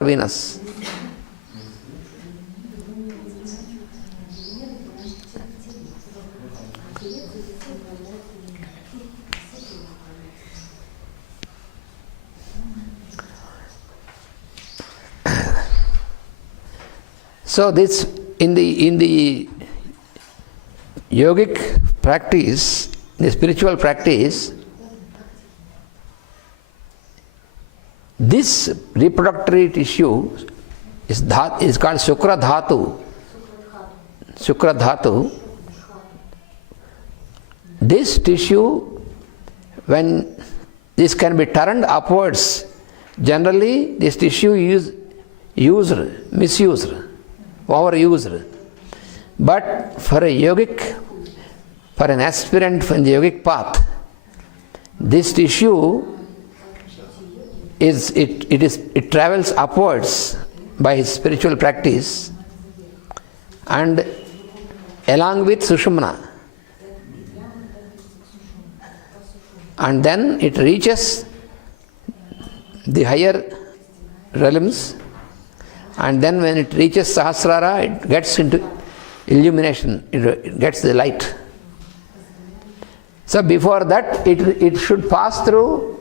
Venus. So this in the yogic practice, the spiritual practice, this reproductory tissue is called Shukra Dhatu. Shukra Dhatu. This tissue, when this can be turned upwards, generally this tissue is used, misused, overused. But for a yogic, for an aspirant in the yogic path, this tissue it travels upwards by his spiritual practice and along with Sushumna. And then it reaches the higher realms, and then when it reaches Sahasrara, it gets into illumination, it gets the light. So before that, it should pass through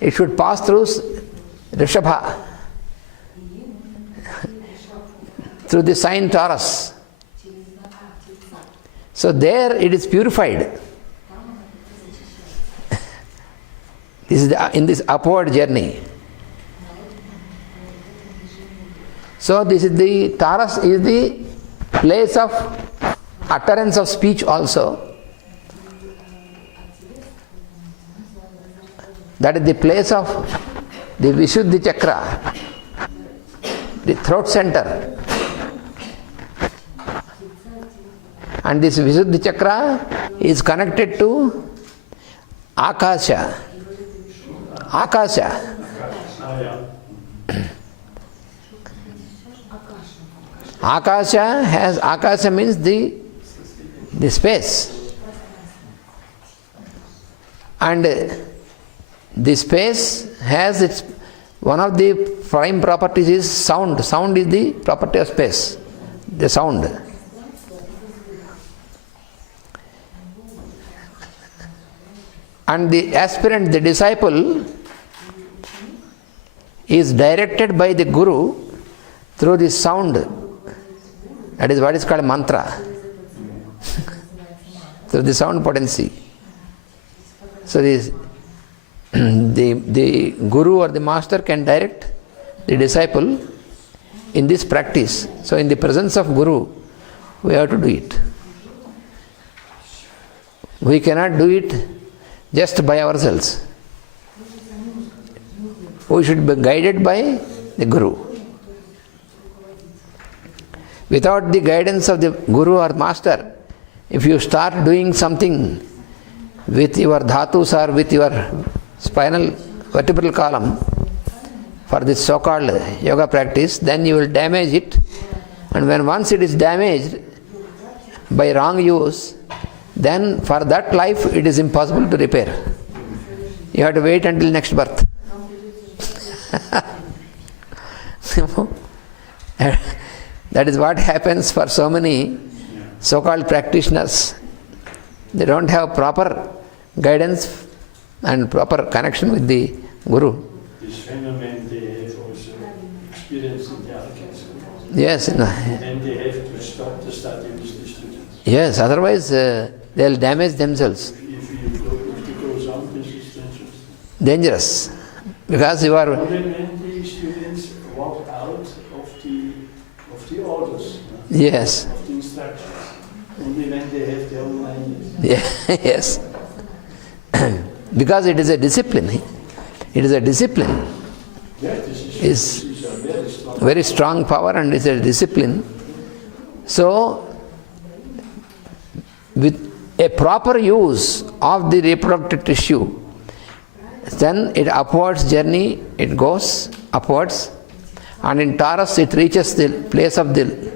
Rishabha, through the sign Taurus. So there it is purified. This is in this upward journey. So this is the Taurus is the place of utterance of speech also. That is the place of the Vishuddhi Chakra, the throat center. And this Vishuddhi Chakra is connected to Akasha. Akasha. Akasha means the space. And the space has its, one of the prime properties is sound. Sound is the property of space, the sound. And the aspirant, the disciple, is directed by the Guru through the sound. That is what is called mantra. Through the sound potency. So the Guru or the Master can direct the disciple in this practice. So in the presence of Guru, we have to do it. We cannot do it just by ourselves. We should be guided by the Guru. Without the guidance of the Guru or Master, if you start doing something with your dhatus or with your spinal vertebral column for this so-called yoga practice, then you will damage it. And when once it is damaged by wrong use, then for that life it is impossible to repair. You have to wait until next birth. That is what happens for so many so-called practitioners. They don't have proper guidance and proper connection with the Guru. This phenomenon they have also experienced in their case. Yes. And they have to stop the study with the students. Yes, otherwise they will damage themselves. If it goes on, this is dangerous. Dangerous. Because you are... Only when the students walk out of the orders. Yes. Of the instructions. Only when they have their own ideas. Yeah, yes. Because it is a discipline. It is a discipline. Yeah, this is a very strong power, and it's a discipline. So, with a proper use of the reproductive tissue, then it upwards journey, it goes upwards, and in Taurus it reaches the place of the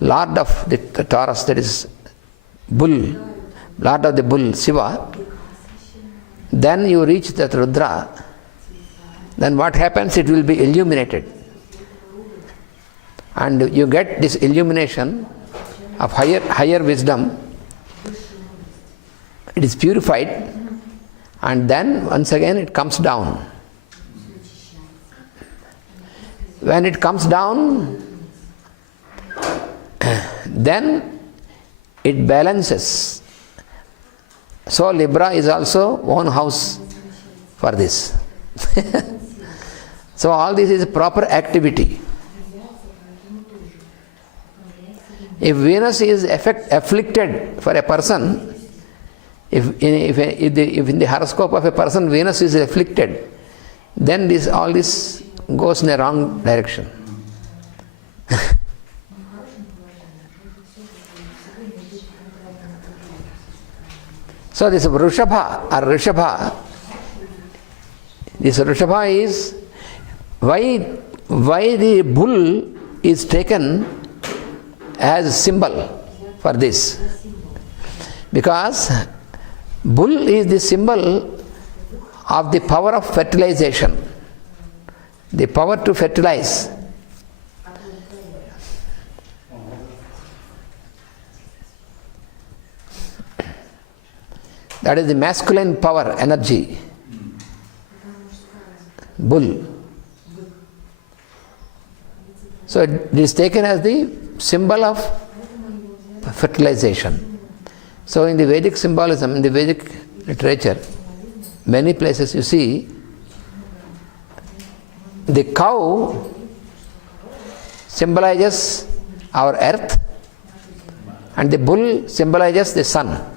Lord of the Taurus, that is bull, Lord of the bull, Shiva. Then you reach that Rudra, then what happens? It will be illuminated. and you get this illumination of higher wisdom. It is purified, and then once again it comes down. When it comes down, then it balances. So Libra is also one house for this. So all this is proper activity. If Venus is afflicted for a person, if in the horoscope of a person Venus is afflicted, then all this goes in a wrong direction. So this Rishabha, this Rishabha is why the bull is taken as symbol for this. Because bull is the symbol of the power of fertilization, the power to fertilize. That is the masculine power, energy. Bull. So it is taken as the symbol of fertilization. So in the Vedic symbolism, in the Vedic literature, many places you see the cow symbolizes our earth and the bull symbolizes the sun.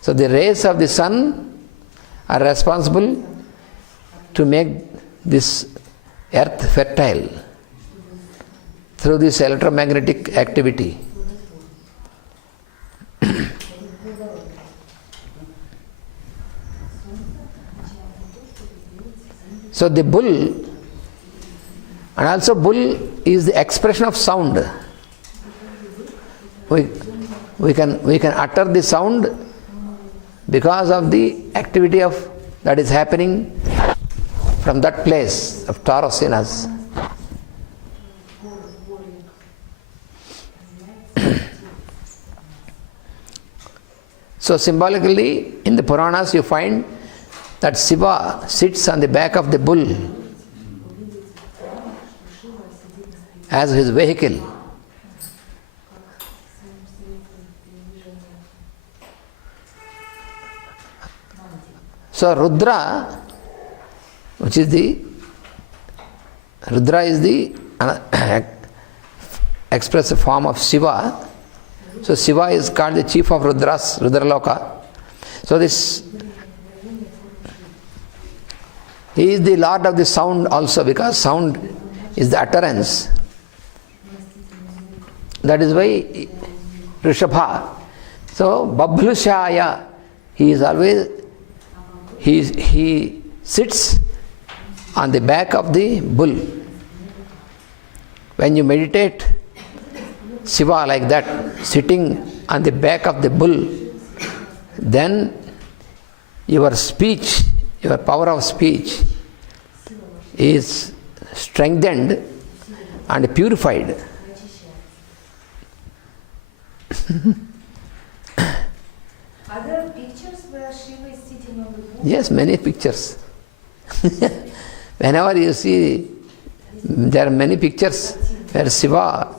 So the rays of the sun are responsible to make this earth fertile through this electromagnetic activity. So the bull, and also bull is the expression of sound. We can utter the sound because of the activity that is happening from that place of Taurus in us. So symbolically, in the Puranas you find that Shiva sits on the back of the bull as his vehicle. So Rudra is the expressive form of Shiva. So Shiva is called the chief of Rudras, Rudraloka. So he is the lord of the sound also, because sound is the utterance. That is why Rishabha. So Babhlushaya, he sits on the back of the bull. When you meditate Shiva like that, sitting on the back of the bull, then your speech, your power of speech is strengthened and purified. Are there pictures where Shiva is sitting on the bull? Yes, many pictures. Whenever you see, there are many pictures where Shiva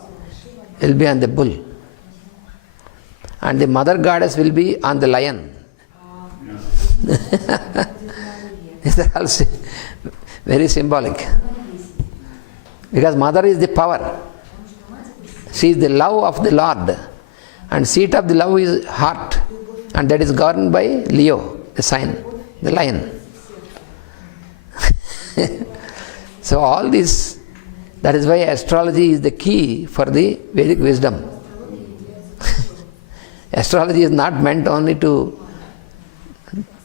will be on the bull and the mother goddess will be on the lion. These are also very symbolic, because mother is the power. She is the love of the Lord, and seat of the love is heart, and that is governed by Leo, the sign, the lion. So all this, that is why astrology is the key for the Vedic wisdom. Astrology is not meant only to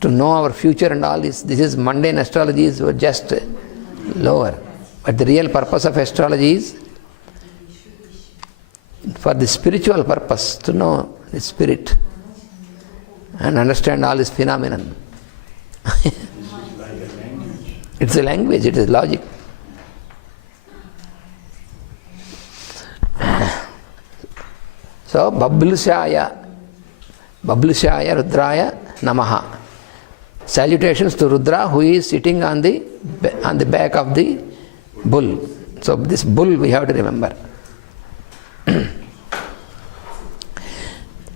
know our future and all this. This is mundane astrology, is just lower. But the real purpose of astrology is for the spiritual purpose, to know the spirit and understand all this phenomenon. It's a language, it is logic. So, Bablushaya Rudraya Namaha. Salutations to Rudra who is sitting on the back of the bull. So, this bull we have to remember.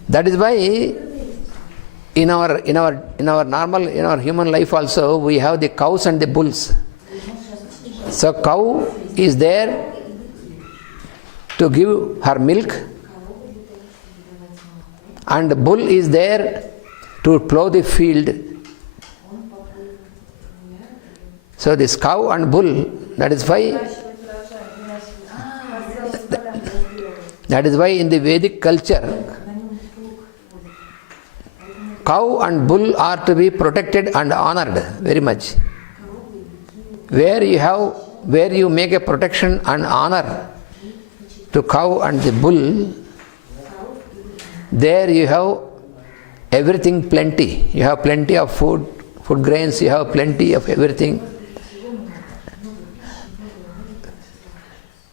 That is why in our human life also we have the cows and the bulls. So cow is there to give her milk, and the bull is there to plow the field. So this cow and bull, that is why in the Vedic culture, cow and bull are to be protected and honored very much. Where you make a protection and honor to cow and the bull, there you have everything plenty. You have plenty of food grains, you have plenty of everything.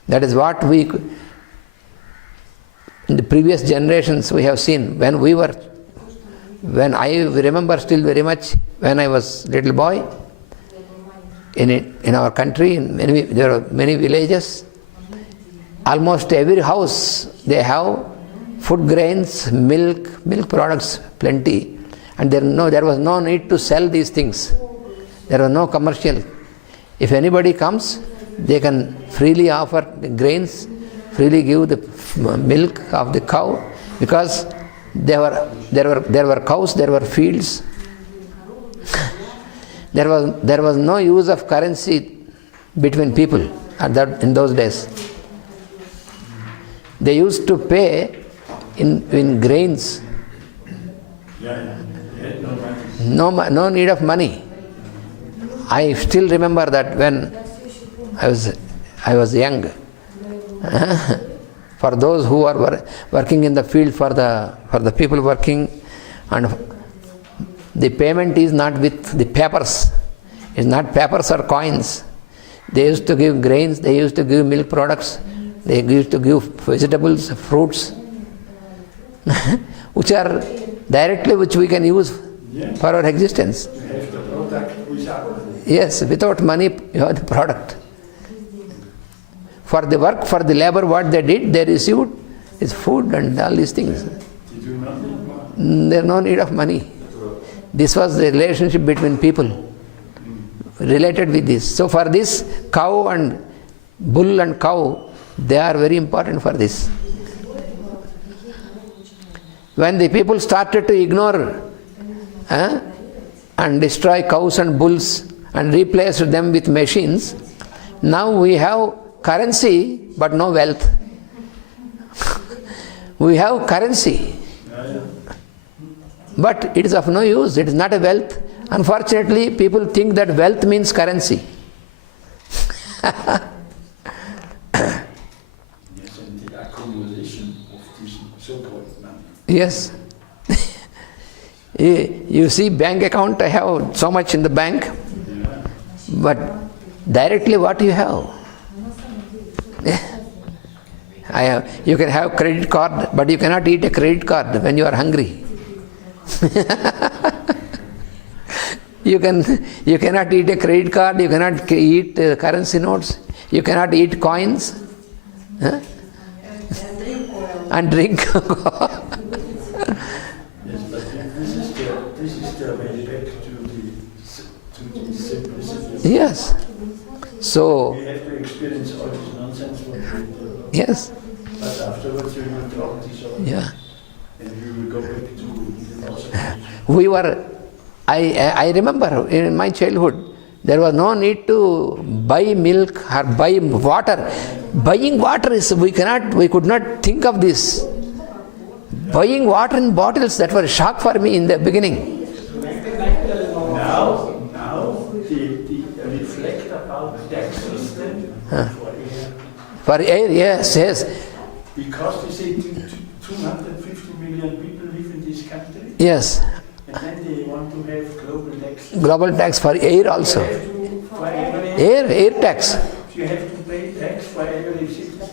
That is what in the previous generations we have seen. When I remember still very much, when I was little boy, in our country, there are many villages, almost every house they have food grains, milk products plenty, and there was no need to sell these things. There was no commercial. If anybody comes, they can freely offer the grains, freely give the milk of the cow, because there were cows, there were fields. There was no use of currency between people in those days. They used to pay in grains. No need of money. I still remember that when I was young. For those who are working in the field, for the people working, and the payment is not with the papers. It's not papers or coins. They used to give grains, they used to give milk products, they used to give vegetables, fruits, which we can use for our existence. Yes, without money you have the product. For the work, for the labor, what they did, they received is food and all these things. There is no need of money. This was the relationship between people, related with this. So for this, cow and bull and cow, they are very important for this. When the people started to ignore and destroy cows and bulls and replace them with machines, now we have currency but no wealth. We have currency, but it is of no use. It is not a wealth. Unfortunately, people think that wealth means currency. Yes, and the accumulation of this so-called money. Yes. You see, bank account, I have so much in the bank, but directly what you have? You can have credit card, but you cannot eat a credit card when you are hungry. You cannot eat a credit card, you cannot eat currency notes, you cannot eat coins, and drink. Yes, but this is the way back to the simplicity. Yes. So. We have to experience all this nonsense. Yes. But afterwards you will drop this all. Yeah. And you will go back to I remember in my childhood, there was no need to buy milk or buy water. Buying water we could not think of this. Buying water in bottles, that was a shock for me in the beginning. Now the reflect about tax system for air, yes. Because they say 250 million people live in this country. Yes. And then they want to have global tax. Global tax for air also. For for every... Air tax. You have to pay tax for every citizen.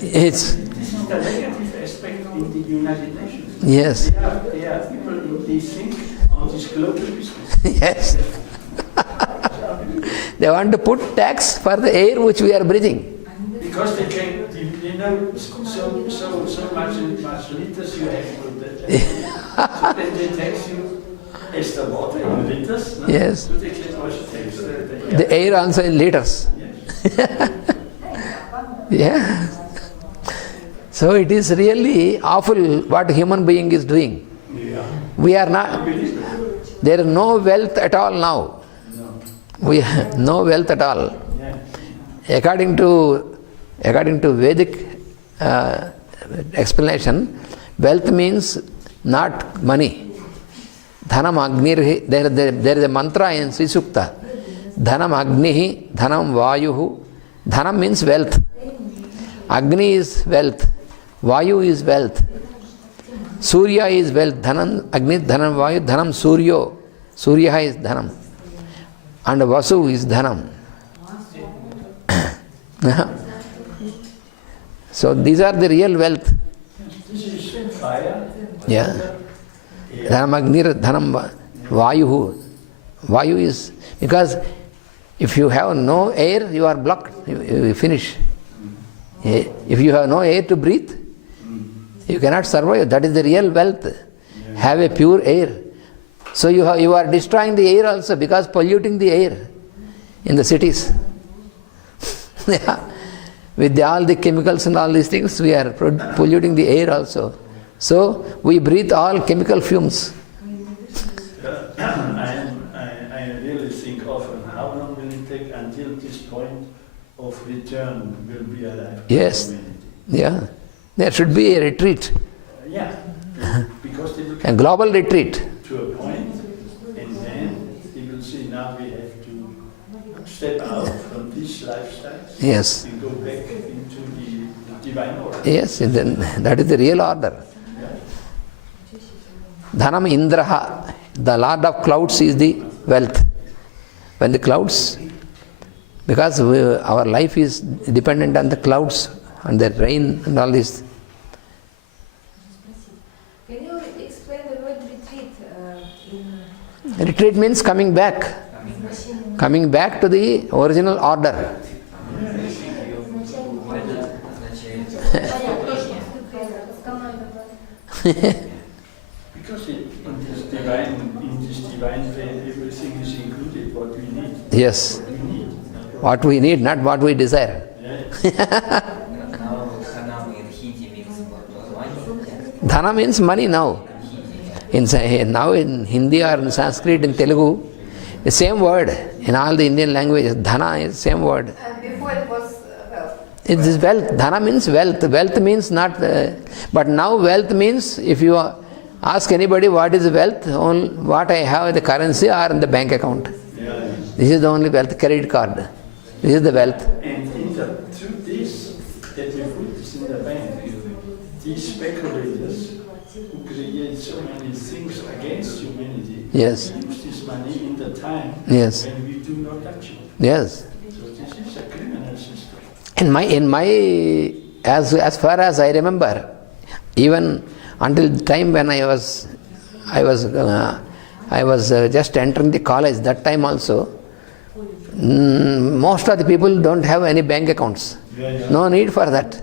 It's, This is the negative aspect in the United Nations. yes. There are people, they think on this global business. Yes. They want to put tax for the air which we are breathing. Because they can, so much liters you have to so then they tax you as the water in liters. No? Yes. So they can also tax The air also in liters. Yes. Yeah. So it is really awful what a human being is doing. Yeah. We are not, there is no wealth at all now. No. We have no wealth at all. Yeah. According to Vedic explanation, wealth means not money. Dhanam Agnirhi, there is a mantra in Srisukta. Dhanam Agnihi, Dhanam Vayuhu. Dhanam means wealth. Agni is wealth. Vayu is wealth. Surya is wealth. Dhanam Agni, Dhanam Vayu, Dhanam Suryo. Surya is Dhanam. And Vasu is Dhanam. So these are the real wealth. This is fire. Yeah. Dhanam Agnir, Dhanam Vayu. Vayu is, because if you have no air, you are blocked. You finish. If you have no air to breathe, you cannot survive. That is the real wealth. Have a pure air. So you are destroying the air also because polluting the air in the cities. Yeah. With all the chemicals and all these things, we are polluting the air also. So we breathe all chemical fumes. I really think often, how long will it take until this point of return will be alive? Yes. Yeah. There should be a retreat. Yeah. Because they will A come global retreat. to a point, and then they will say, now we have to step out from these lifestyles Yes. and go back into the divine order. Yes, and then that is the real order. Dhanam Indraha, the lord of clouds is the wealth. When the clouds, because our life is dependent on the clouds and the rain and all this. Can you explain the word retreat in Retreat means coming back. Coming back to the original order. Because in this divine way, everything is included, what we need. Yes. What we need. What we need, not what we desire. Dhana means money now. Now in Hindi or in Sanskrit, in Telugu, the same word. In all the Indian languages, dhana is the same word. before it was wealth? It is wealth. Dhana means wealth. Wealth means not... but now wealth means, if you ask anybody what is wealth, only what I have in the currency or in the bank account. This is the only wealth, credit card. This is the wealth. And through this, that we put this in the bank, these speculators who create so many things against humanity, Yes. use this money in the time Yes. when we do not touch it. Yes. So this is a criminal system. In my as far as I remember, even until the time when I was just entering the college, that time also, most of the people don't have any bank accounts. No need for that.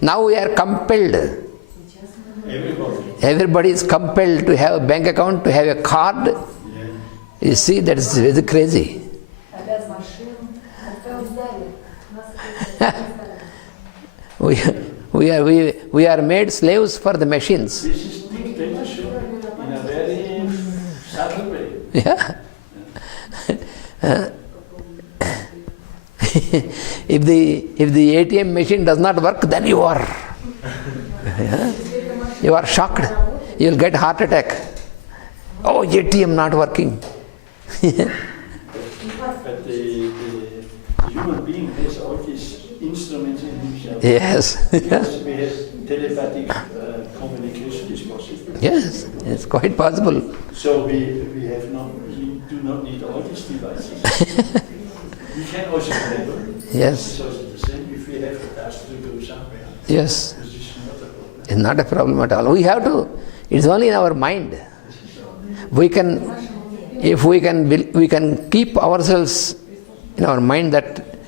Now we are compelled. Everybody is compelled to have a bank account, to have a card. You see, that is very crazy. We are made slaves for the machines. This is dictatorship in a very subtle way. Yeah. If the ATM machine does not work, then you are shocked. You will get heart attack. Oh, ATM not working. But the human being has all these instruments in himself. Yes. Because we have telepathic communication is possible. Yes, it's quite possible. So we do do not need all these devices. We can also label. Yes. It's also the same if we have a task to do somewhere. Yes. This is not a problem. It's not a problem at all. We have to, it's only in our mind. We can, if we can keep ourselves in our mind that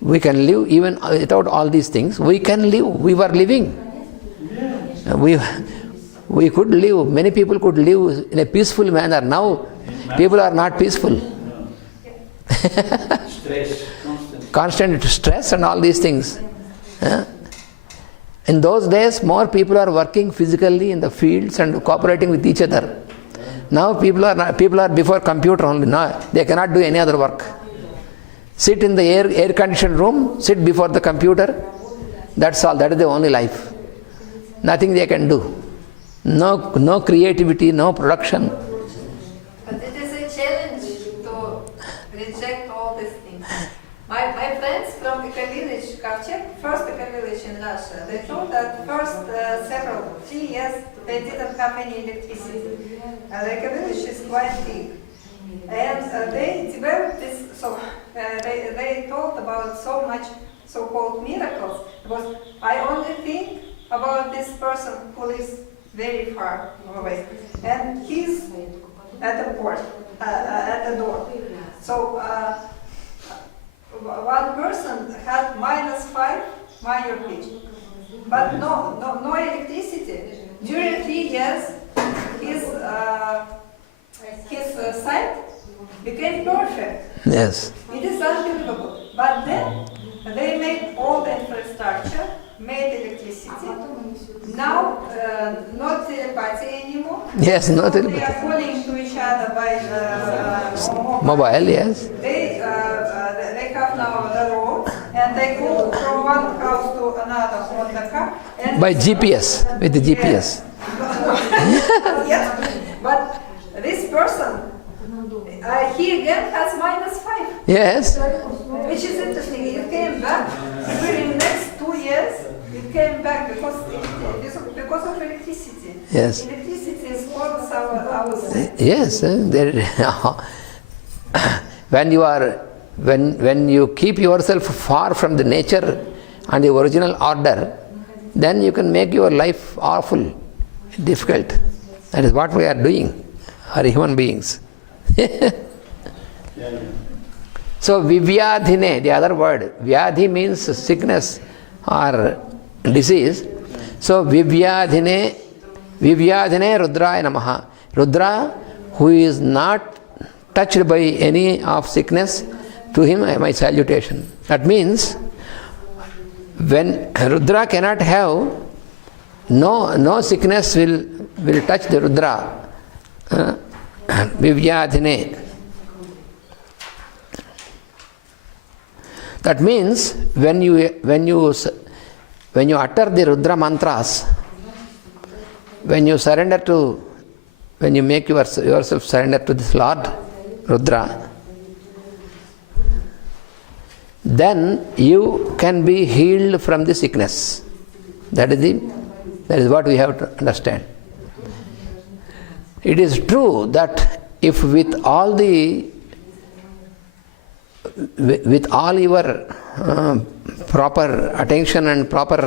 we can live even without all these things, we can live. We were living. We could live, many people could live in a peaceful manner. Now, people are not peaceful. Stress, Constant stress and all these things. In those days, more people are working physically in the fields and cooperating with each other. Now people are before computer only. Now they cannot do any other work. Sit in the air-conditioned room, sit before the computer. That's all. That is the only life. Nothing they can do. No creativity, no production. But it is a challenge to reject all these things. My friends from Eco Village, Kavchek, first Eco Village in Russia, they told that first 3 years they didn't have any electricity. The Eco Village is quite big. And they developed this, so they talked about so much so-called miracles, because I only think about this person who lives very far away, and he's at the port, at the door. So one person had -5 minor pitch, but no electricity. During 3 years, his sight became perfect. Yes. It is unbelievable. But then they made all the infrastructure, made electricity. Now, not telepathy anymore. Yes, not They telepathy. are calling to each other by Mobile, yes. They have now the road, and they go from one house to another on the car. And By GPS, with the GPS. yes, but this person, he again has -5. Yes. Which is interesting. It came back during the next 2 years. It came back because of electricity. Yes. Electricity is spoils our Yes. When you keep yourself far from the nature and the original order, then you can make your life awful, difficult. That is what we are doing, are human beings. So vivyadhine, the other word, vyadhi means sickness or disease. So vivyadhine Rudraya Namaha. Rudra, who is not touched by any of sickness, to him my salutation. That means when Rudra cannot have, no sickness will touch the Rudra. Vivyadhine. That means when you utter the Rudra mantras, when you make yourself surrender to this Lord Rudra, then you can be healed from the sickness. That is what we have to understand. It is true that if with all your proper attention and proper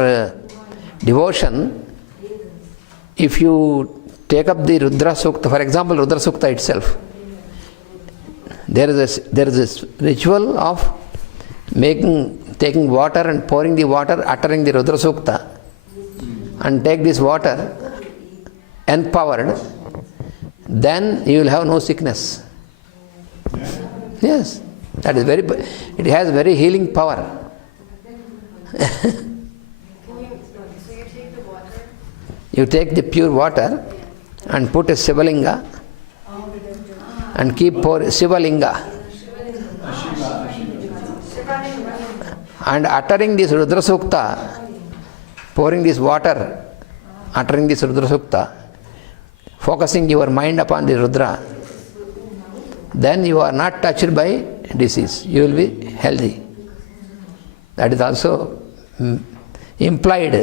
devotion, if you take up the Rudrasukta, for example, Rudrasukta itself, there is a ritual of taking water and pouring the water, uttering the Rudrasukta, and take this water empowered, then you will have no sickness. Yes, it has very healing power. You take the pure water and put a Shivalinga and keep pouring Shivalinga. And uttering this Rudrasukta, pouring this water, uttering this Rudrasukta, focusing your mind upon the Rudra, then you are not touched by disease. You will be healthy. That is also implied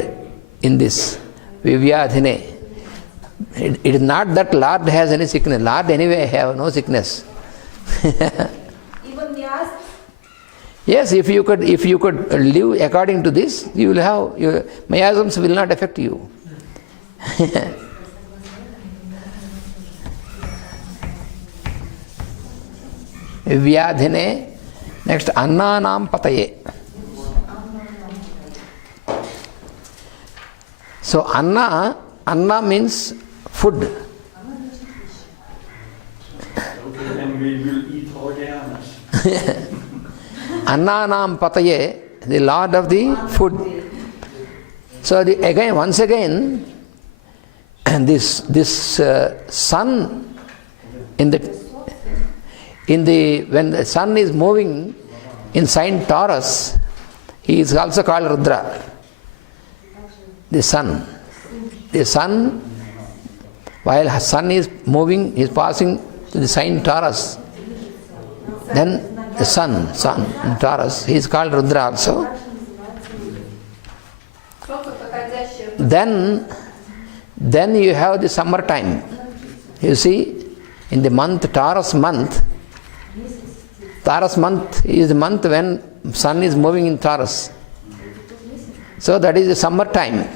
in this Vivyadhine. It is not that Lord has any sickness. Lord anyway have no sickness. Even miasms? Yes, if you could live according to this, you will have miasms will not affect you. Vyadhine. Next, annanam pataye. So anna means food. Okay, and we will eat organs. Annanam pataye, the Lord of the food. So once again, this sun when the sun is moving in sign Taurus, he is also called Rudra. The sun, while sun is moving, is passing to the sign Taurus. Then the sun in Taurus, he is called Rudra also. Then you have the summertime. You see, in the month, Taurus month is the month when sun is moving in Taurus. So that is the summer time.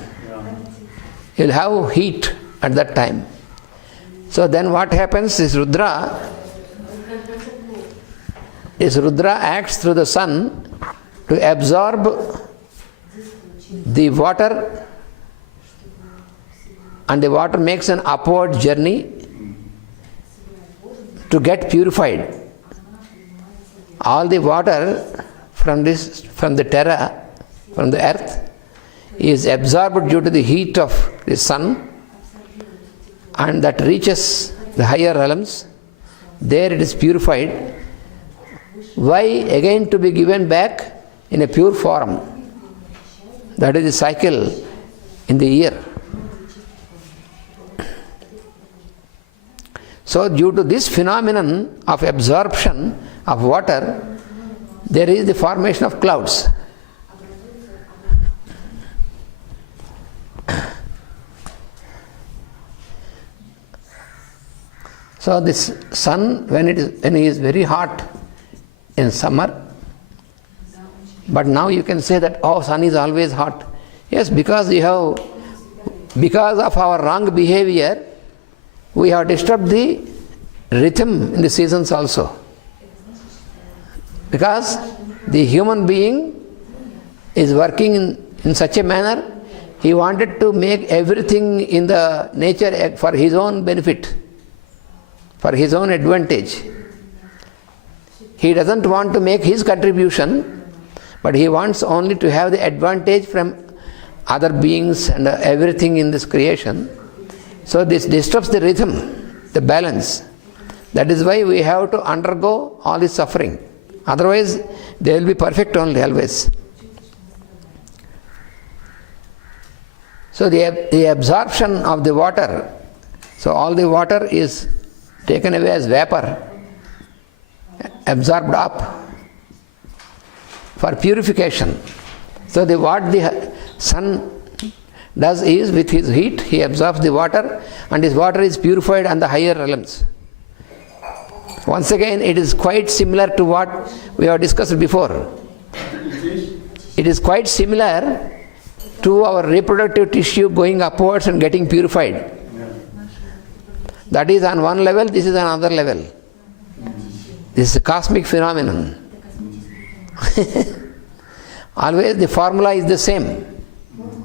You will have heat at that time. So then what happens is Rudra acts through the sun to absorb the water, and the water makes an upward journey to get purified. All the water from the terra, from the earth, is absorbed due to the heat of the sun, and that reaches the higher realms. There it is purified. Why? Again to be given back in a pure form. That is the cycle in the year. So due to this phenomenon of absorption of water, there is the formation of clouds. So this sun, when he is very hot in summer, but now you can say that, oh, sun is always hot. Yes, because of our wrong behavior, we have disturbed the rhythm in the seasons also. Because the human being is working in such a manner, he wanted to make everything in the nature for his own benefit, for his own advantage. He doesn't want to make his contribution, but he wants only to have the advantage from other beings and everything in this creation. So this disturbs the rhythm, the balance. That is why we have to undergo all this suffering. Otherwise, they will be perfect only, always. So the absorption of the water, so all the water is taken away as vapor, absorbed up for purification. So what the sun does is, with his heat, he absorbs the water, and his water is purified on the higher realms. Once again, it is quite similar to what we have discussed before. It is quite similar to our reproductive tissue going upwards and getting purified. That is on one level, this is on another level. This is a cosmic phenomenon. Always the formula is the same.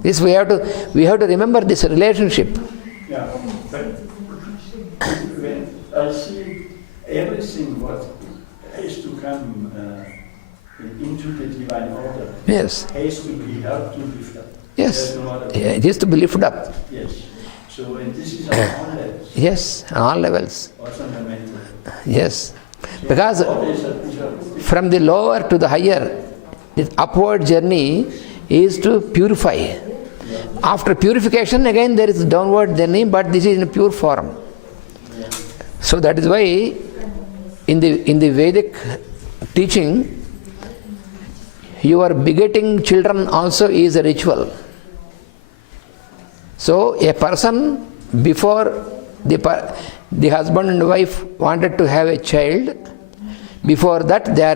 This we have to remember this relationship. Yeah, but when I see everything what has to come into the divine order, Yes. has to be helped to lift up. Yes. There's no other way. Yeah, it is to be lifted up. Yes. So, and this is on all levels. Yes, on all levels. Also on the mental. Yes. So Because all these are from the lower to the higher, the upward journey is to purify. After purification, again there is downward journey, but this is in a pure form. So that is why in the Vedic teaching, your begetting children also is a ritual. So a person, before the husband and wife wanted to have a child, Before that, they are